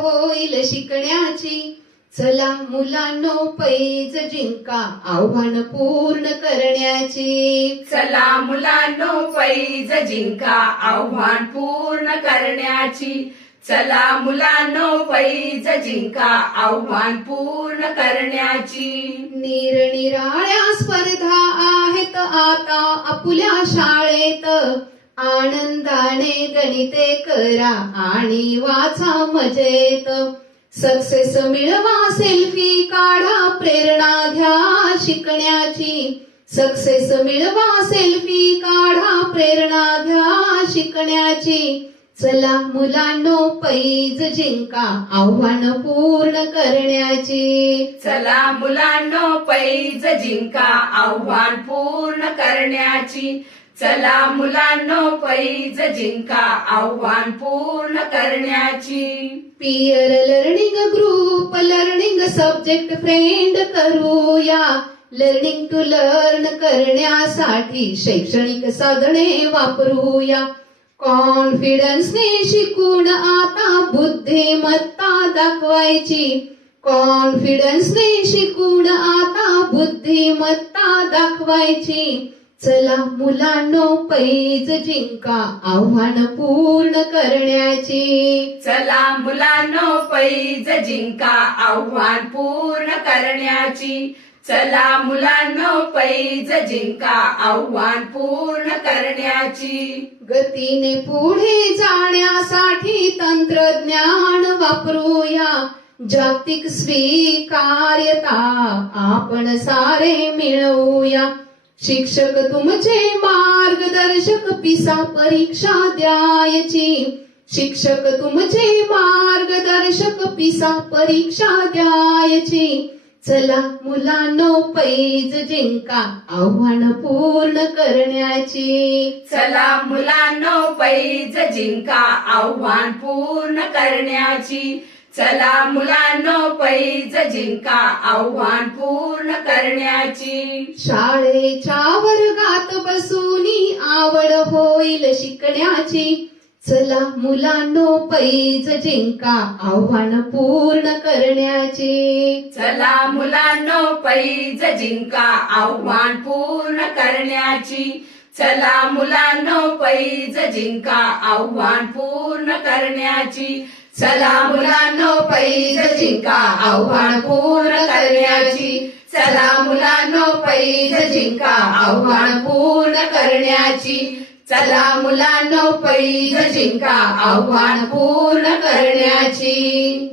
होईल शिकण्याची. चला मुलांनो पैज जिंका आव्हान पूर्ण करण्याची. चला मुलांनो पैज जिंका आव्हान पूर्ण करण्याची. चला मुलांनो पैज जिंका आव्हान पूर्ण करण्याची. निरनिराळ्या स्पर्धा आहेत आता आपल्या शाळेत. आनंदाने गणिते करा आणि वाचा मजेत. सक्सेस मिळवा सेल्फी काढा प्रेरणा घ्या शिकण्याची. सक्सेस मिळवा सेल्फी काढा प्रेरणा घ्या शिकण्याची. चला मुलांनो पैज जिंका आव्हान पूर्ण करण्याची. चला मुलांनो पैज जिंका आव्हान पूर्ण करण्याची. चला मुलांनो पैज जिंका आव्हान पूर्ण करण्याची. Peer learning group learning subject friend करूया. लर्निंग टू लर्न करण्यासाठी शैक्षणिक साधने वापरूया. कॉन्फिडन्सने शिकून आता बुद्धिमत्ता दाखवायची. कॉन्फिडन्सने शिकून आता बुद्धिमत्ता दाखवायची. चला मुलांनो पैज जिंका आव्हान पूर्ण करण्याची. चला मुलांनो पैज जिंका आव्हान पूर्ण करण्याची. चला मुलांनो पैज जिंका आव्हान पूर्ण करण्याची. गतीने पुढे जाण्यासाठी तंत्रज्ञान वापरूया. जागतिक स्वीकार्यता आपण सारे मिळवूया. शिक्षक तुमचे मार्गदर्शक पिसा परीक्षा द्यायची. शिक्षक तुमचे मार्गदर्शक पिसा परीक्षा द्यायची. चला मुलांनो पैज जिंका आव्हान पूर्ण करण्याची. चला मुलांनो पैज जिंका आव्हान पूर्ण करण्याची. चला मुलांनो पैज जिंका आव्हान पूर्ण करण्याची. शाळेच्या वर्गात बसूनी आवड होईल शिकण्याची. चला मुलांनो पैज जिंका आव्हान पूर्ण करण्याची. चला मुलांनो पैज जिंका आव्हान पूर्ण करण्याची. चला मुलांनो पैज जिंका आव्हान पूर्ण करण्याची. चला मुलांनो पैज जिंका. आव्हान पूर्ण करण्याची. चला मुलांनो पैज जिंका. आव्हान पूर्ण करण्याची. चला मुलांनो पैज जिंका. आव्हान पूर्ण करण्याची.